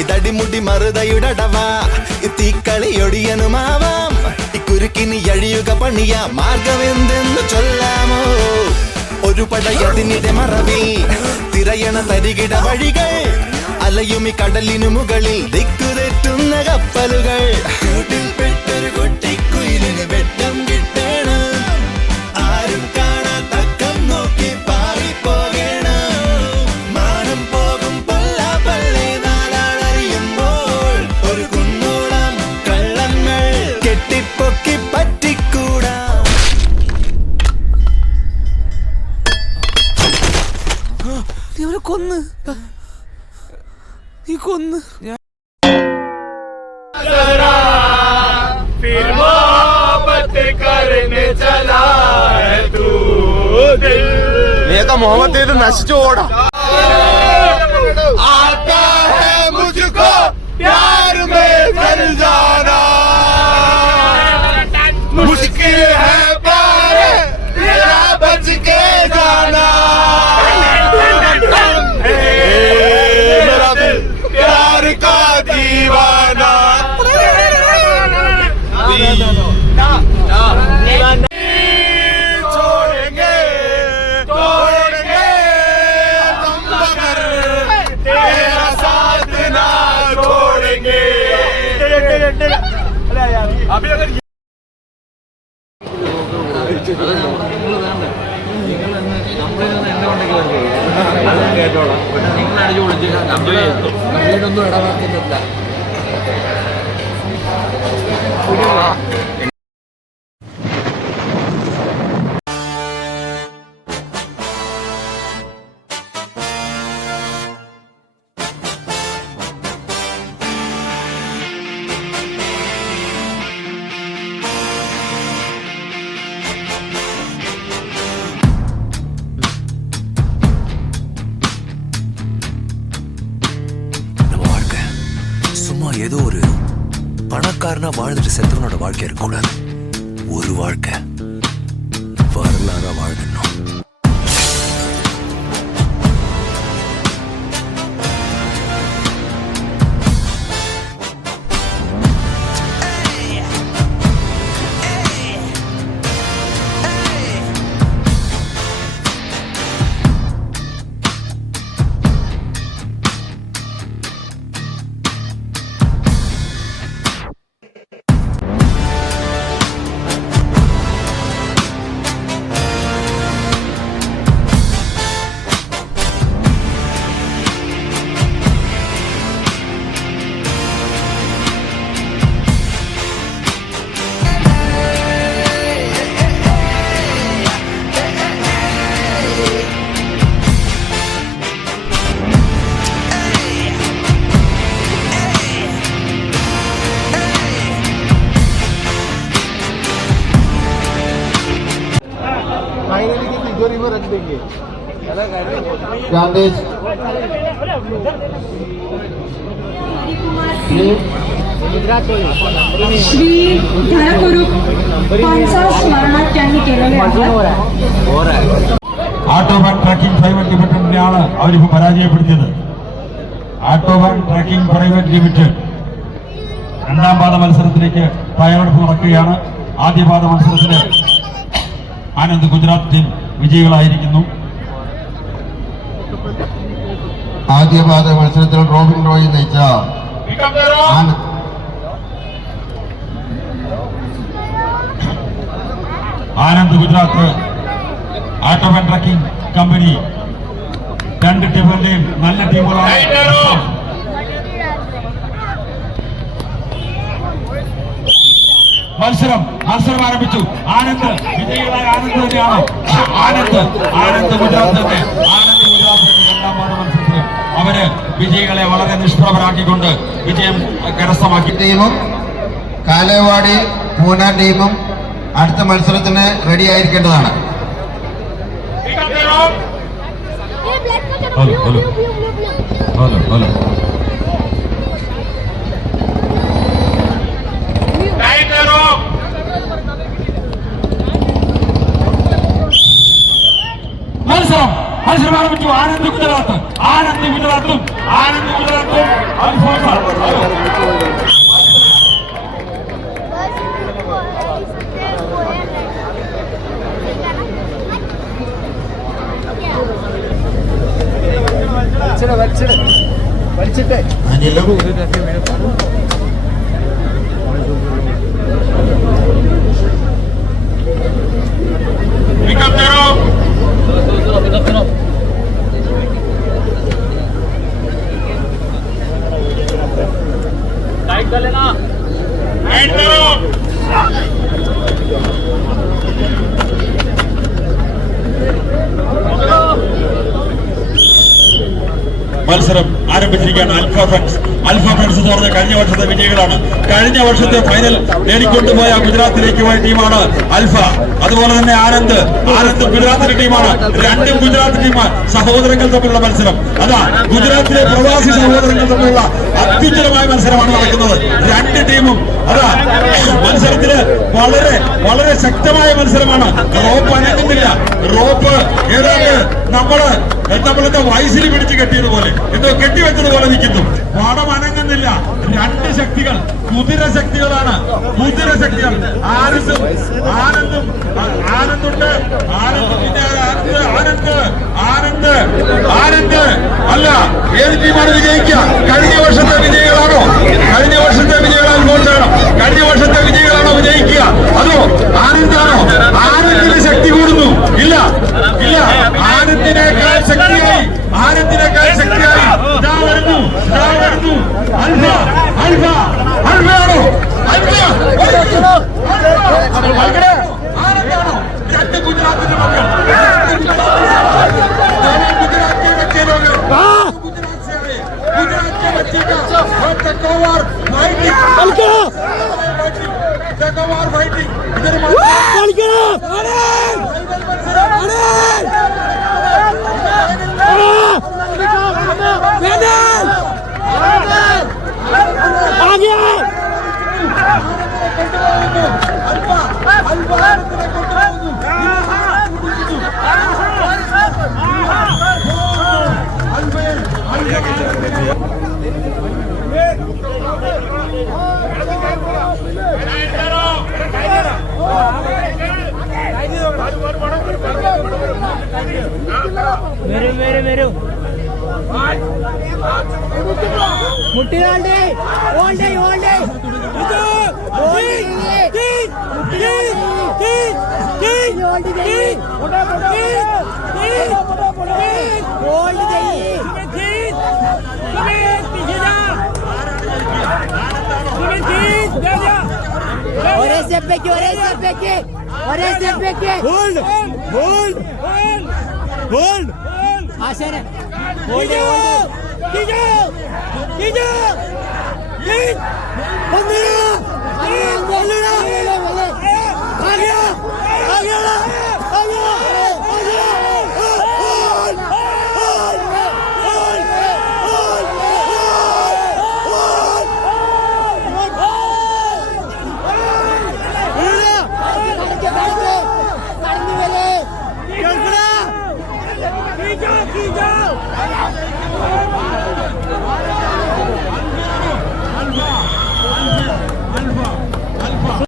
ഇതടിമുടി മറുതയുടടവാ തീക്കളിയൊടിയനുമാവാം ഇക്കുരുക്കിനി എഴിയുക പണിയ മാർഗമെന്തെന്ന് ചൊല്ലാമോ ഒരു പടയതിനിടെ മറവിൽ തിരയണ തരികിട വഴികൾ അലയുമി കടലിനു മുകളിൽ ദിക്കുതെറ്റുന്ന കപ്പലുകൾ പെട്ടൊരു കൊട്ടിക്കുയിലിന് വെട്ടം കിട്ടണം ആരും കാണാത്തക്കം നോക്കി പാറിപ്പോകണം മാനം പോകും പള്ളി നാളറിയുമ്പോൾ ഒരു കുന്നോളം കള്ളങ്ങൾ കെട്ടിപ്പൊക്കി പറ്റിക്കൂടാ കൊന്ന് നീ കൊന്ന് फिर मोहब्बत करने चला है तू दिल നീയൊക്കെ മുഹമ്മദ് ചെയ്ത് നശിച്ചു ഓടാ आता है मुझको प्यार में कर जाना मुश्किल है पार तेरा बच के जाना मेरा दिल प्यार का दीवाना छोड़ेंगे तोड़ेंगे हम मगर तेरा साथ ना छोड़ेंगे अभी अगर ഒന്നും ഇടവാക്കുന്നില്ല. ஏதோ ஒரு பணக்காரனா வாழ்ந்துட்டு செத்தவனோட வாழ்க்கை இருக்கக்கூடாது. ஒரு வாழ்க்கை வரலாறா வாழ்ந்துடணும். रख देंगे श्री धरकुरु स्मरणात त्यांनी केलेले ആട്ടോബാൻ ട്രക്കിംഗ് പ്രൈവറ്റ് ലിമിറ്റഡിനെയാണ് അവരിപ്പോൾ പരാജയപ്പെടുത്തിയത്. ആട്ടോബാൻ ട്രക്കിംഗ് പ്രൈവറ്റ് ലിമിറ്റഡ് രണ്ടാം പാദ മത്സരത്തിലേക്ക് തയ്യാറെടുപ്പ് നടക്കുകയാണ്. ആദ്യ പാദ മത്സരത്തിന് ആനന്ദ് ഗുജറാത്ത് ടീം വിജയികളായിരിക്കുന്നു. ആദ്യ പാദ മത്സരത്തിൽ റോബിൻ റോയി നയിച്ച ആനന്ദ് ഗുജറാത്ത് ആട്ടോബാൻ ട്രക്കിംഗ് കമ്പനി രണ്ട് ടീമുകളുടെയും നല്ല ടീമുകളാണ്. മത്സരം ആരംഭിച്ചു. ആനന്ദ് വിജയികളായ ആനന്ദ് തന്നെയാണ്. ആനന്ദ് ഗുജറാത്ത് തന്നെ. ആനന്ദ് ഗുജറാത്ത് രണ്ടാം പാദ മത്സരത്തിൽ അവര് വിജയികളെ വളരെ നിഷ്പ്രഭരാക്കിക്കൊണ്ട് വിജയം കരസ്ഥമാക്കി. ടീമും കാലേവാടി പൂന ടീമും അടുത്ത മത്സരത്തിന് റെഡി ആയിരിക്കേണ്ടതാണ്. മത്സരം ആരംഭിച്ചു. ആനന്ദ് ഗുജറാത്ത് ആനന്ദ് ഗുജറാത്തും അൽഫോൺസ. അനിലും വിക്കറ്റ് നേരോ. റൈറ്റ് നേരോ. മത്സരം ആരംഭിച്ചിരിക്കുകയാണ്. അൽഫ ഫ്രണ്ട്സ് എന്ന് പറഞ്ഞ കഴിഞ്ഞ വർഷത്തെ വിജയികളാണ്. കഴിഞ്ഞ വർഷത്തെ ഫൈനൽ നേടിക്കൊണ്ടുപോയ ഗുജറാത്തിലേക്ക് പോയ ടീമാണ് അൽഫ. അതുപോലെ തന്നെ ആനന്ദ് ഗുജറാത്തിന്റെ ടീമാണ്. രണ്ടും ഗുജറാത്ത് ടീമാണ്. സഹോദരങ്ങൾ തമ്മിലുള്ള മത്സരം. അതാ ഗുജറാത്തിലെ പ്രവാസി സഹോദരങ്ങൾ തമ്മിലുള്ള അത്യുജ്വലമായ മത്സരമാണ് നടക്കുന്നത്. രണ്ട് ടീമും അതാ മത്സരത്തില് വളരെ വളരെ ശക്തമായ മത്സരമാണ്. റോപ്പ് അനങ്ങുന്നില്ല. റോപ്പ് ഏതാണ്ട് നമ്മളെന്താ വയസ്സിൽ പിടിച്ച് കെട്ടിയതുപോലെ എന്തോ കെട്ടിവെച്ചതുപോലെ നിൽക്കുന്നു. പടം അനങ്ങുന്നില്ല. രണ്ട് ശക്തികൾ കുതിര ശക്തികളാണ്. ആനന്ദുണ്ട്. ആനന്ദ് അല്ല. ഏത് ടീമാണ് വിജയിക്കുക? കഴിഞ്ഞ വർഷത്തെ വിജയികളാണോ? കഴിഞ്ഞ വർഷത്തെ വിജയികളാണോ വിജയിക്കുക? അതോ ആനന്ദാണോ? ആനന്ദിന് ശക്തി കൂടുന്നു. ഇല്ല. ആനന്ദിനേക്കാൾ ശക്തിയായി ഇതാ വരുന്നു. അൽഫയാണോ? ആനന്ദാണോ? രണ്ട് ഗുജറാത്തിന്റെ മക്കൾ. വരും മുട്ടിനാണ്ടേ ഓൾഡേ ഒരേ സ്റ്റെപ്പേക്ക് ആശാനെ